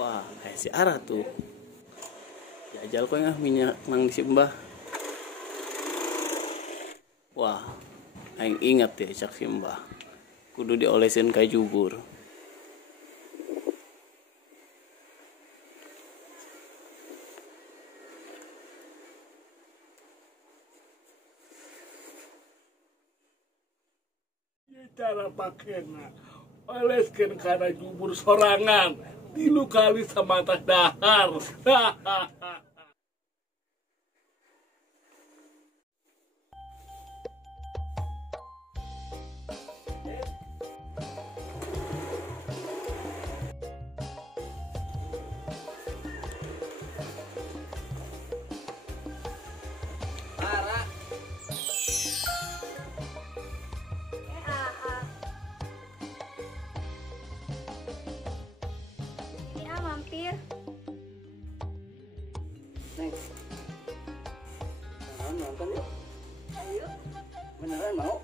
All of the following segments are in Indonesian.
Wah, kayak si Ara tuh. Jajal kok ngah minyak nang di si Mbah. Wah, aing ingat ya cak si Mbah. Kudu diolesin kayak jubur. Cara pakainya oleskan karena jubur sorangan tilu kali sama tas dahar. Mampir. Neng, nonton yuk. Ayo. Beneran mau?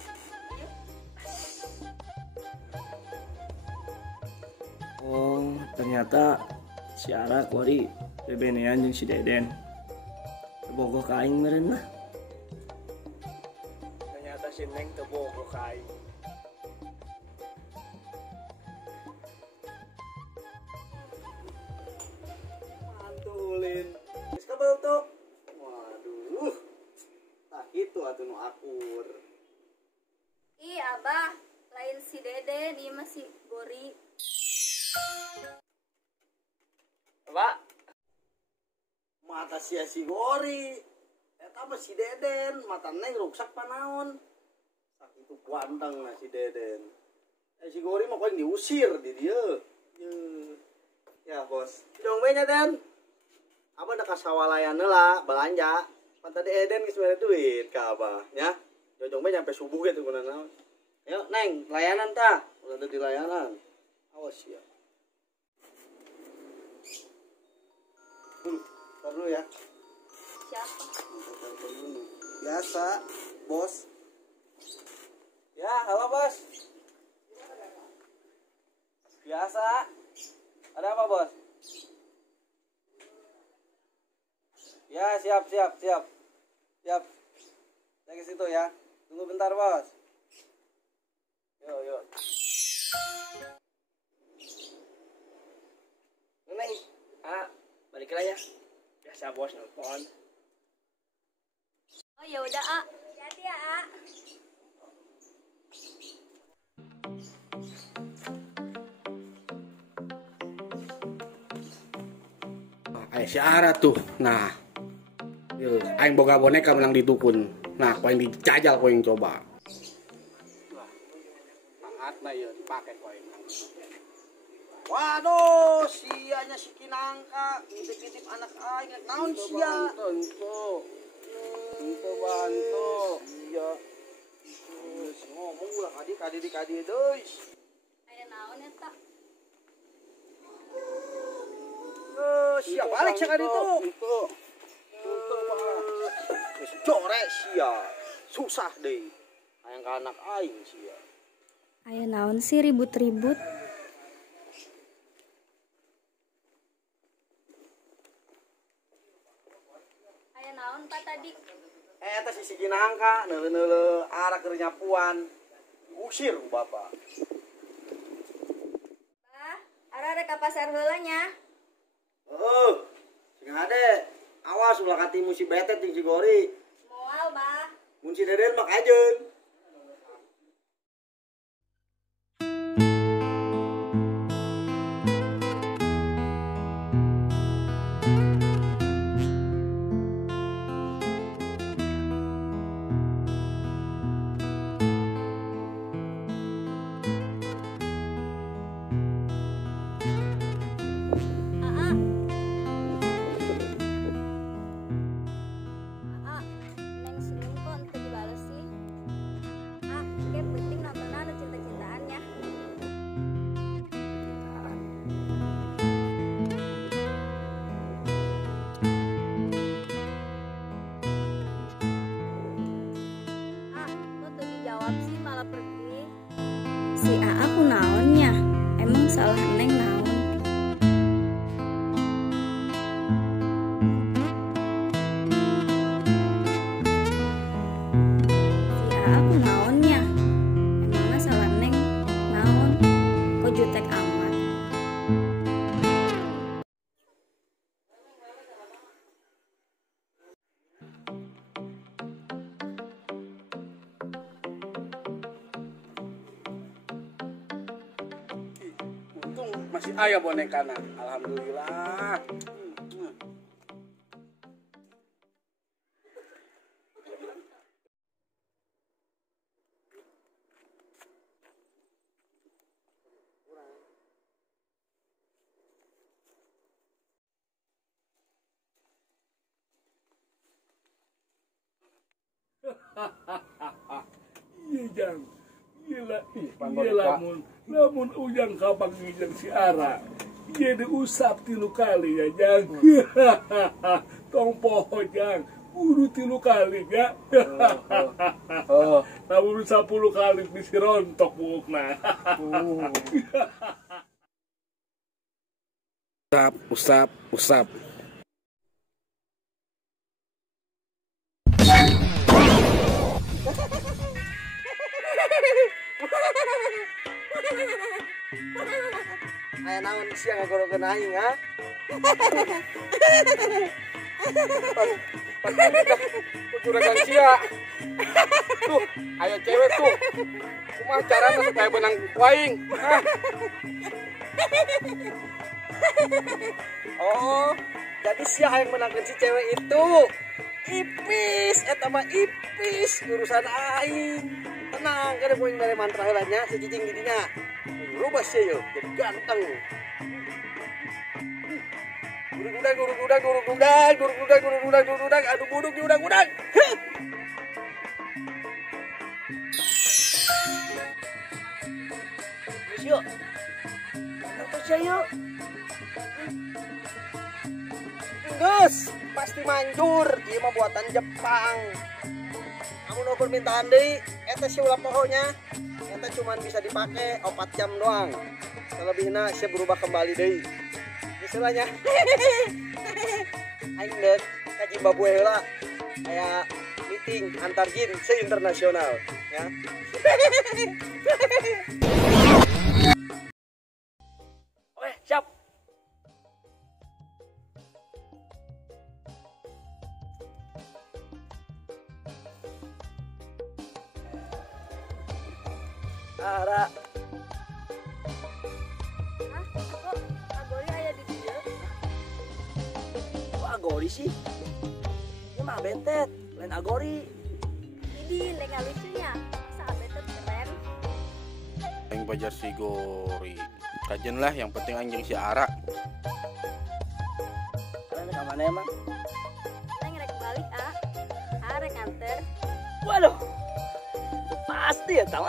Oh, ternyata si Ara kuari bebenean jeung si Deden. Bogoh ka aing meureun mah. Ternyata si Neng teu bogoh ka aing. Mantulin. Geus kabel tuh. Waduh. Tah kitu atuh nu akur. Ih, Abah, lain si Deden, ieu mah si Gori. Pak. Mata sia si Gori. Eta mah si Deden, mata Neng ruksak panaon. Sakitu kuantang na si Deden. Si Gori mah koin diusir di dieu. Ya, Bos. Dong we nya Den. Abah da kasawalayan lah belanja. Pan tadi Eden geus mere duit ka Abah, nya. Jojong we nyampe subuh gitu gunana. Ayo, Neng, layanan tah. Ulah di layanan. Awas ya. Ntar dulu ya. Siapa? Biasa, Bos. Ya, halo Bos. Biasa. Ada apa, Bos? Ya, siap. Siap. Saya ke situ ya. Tunggu bentar, Bos. Yuk. Neng, balik lah ya. Biasa Bos nelfon. Oh ya udah, A. Hati-hati ya, A. Si Ara tuh. Nah. Yuk, aing boga boneka menang ditukun. Nah, koin dijajal koin coba. Mangatna ieu dipake koin. Waduh, sianya si Kinangka, ngintip-ngintip anak aing, naon sia? Tentu bantu. Iya. Ngomong ulah kadi deui. Aya naon eta? Sia balik sia kadi itu. Itu mah. Geus core sia. Susah deui. Hayang ka anak aing sia. Aya naon sih ribut-ribut? Aya naon Pak tadi? Eta si Kinangka neuleuh arah keur nyapuan. Usir ku bapak. Bah, Ara rek ka pasar heula nya. Sing ade. Awas ulah katimu si Betet jeung si Gori. Moal, Bah. Mun si Deden mah kajeun. Neng senyum kok ente dibales sih. Kayak penting nonton ada cinta-cintaannya. Kok tuh dijawab sih malah pergi. Si A aku naonnya? Emang salah Neng naon? masih aya bonekana. Alhamdulillah. Iya jang, gila, lamun ujang kabang ngijang si Ara, iya diusap 3 kali ya jang, tong poho jang, udah 3 kali ya, namun 10 kali bisa rontok bukna. Usap. Aya naon sia ngagorokeun aing ha? Juragan sia. Tuh, aya cewek tuh. Kumaha carana supaya benang waing? Oh, jadi sia yang menangkan si cewek itu. Ipis, eta mah ipis urusan aing. Tenang, kada poin bare mantra heula nya si cicing di dinya. Rubah sia yo, jadi ganteng. Gurudang, aduh buduk di udang. Yuk, nonton sia yuk. Geus, pasti manjur. Ieu mah buatan Jepang. Kamu no permintaan deui, eta si ulah pohonya. Eta cuman bisa dipakai 4 jam doang. Selebihna sia berubah kembali deui. Istilahnya. Aing deuk ka Zimbabwe heula. Aya meeting antar jin se-internasional, ya. Oke, siap. Ara, Hah? Kok Agori aya di dieu? kok Agori sih? Ini mah bentet, lain Agori. Ini nengah lucunya. Masa abet tuh keren? Aing bajar si Gori. Kajen lah, yang penting anjing si Ara. Kalian ke mana emang? Neng rek balik rek nganter. Waduh, pasti ya tau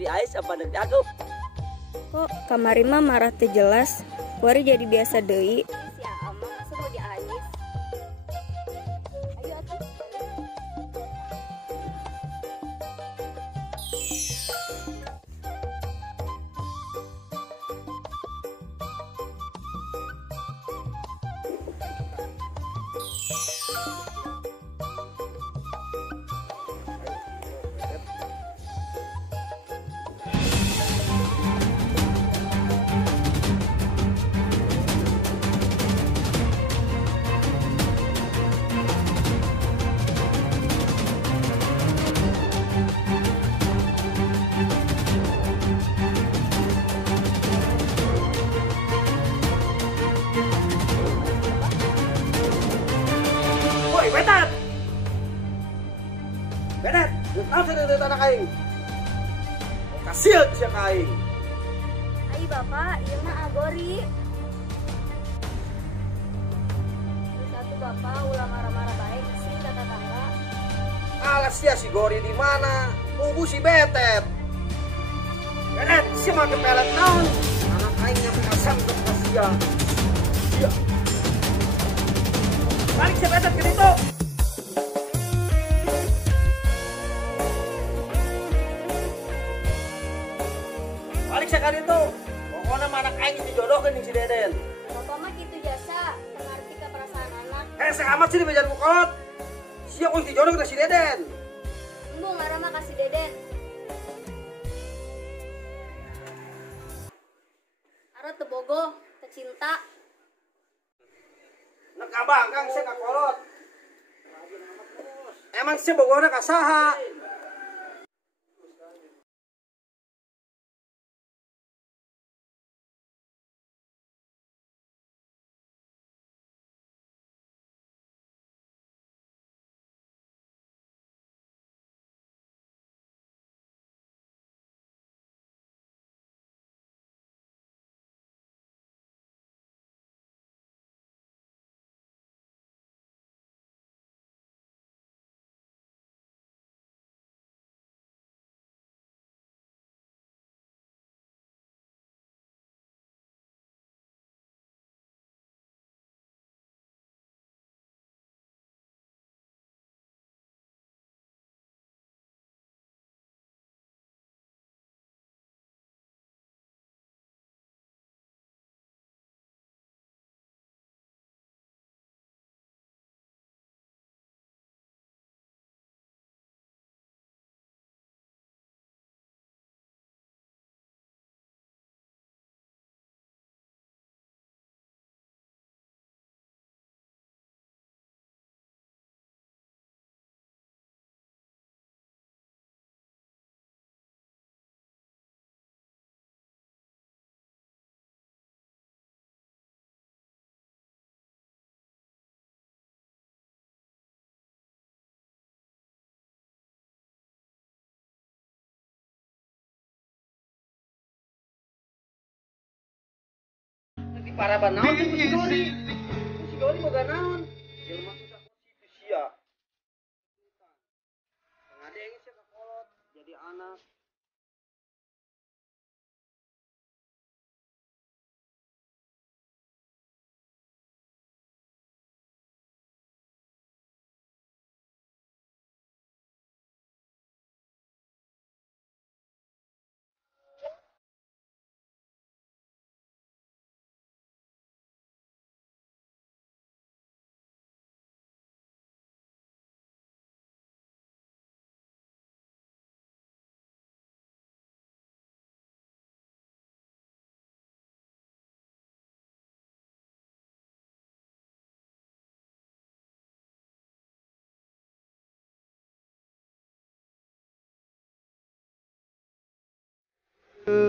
di ais apa di aku? Kok kamari mah marah teh jelas. Wari jadi biasa deui. Si Ama masa mau diais. Ayo atuh. Woi, betat! Betat, kenapa sih dari tanah kain? Kasihan si kain. Ayo bapak, ieu mah Agori. Terus atuh bapak ulah marah-marah baik sih kata tangga. Alas ya si Gori di mana? Tunggu si Betet. Betet, si mah kepelet naon? Anak kain yang asam ke kasihan. Iya. Balik si Betet ke situ. Balik si kan itu. Pokoknya mana kain dijodohkan nih si Deden. Bapak mah kitu jasa, mengerti ke perasaan anak. Amat sih di meja kolot. Siapa yang dijodoh ke si Deden? Embung marah mah kasih Deden. Ara teu bogoh, teu cinta. Nakabangkang saya kakolot. Emang sih bogorna kasaha? para banaon tuh si Gori. Si Gori boga naon? Jelema susah itu sia. Ngadeng sih kakolot jadi anak.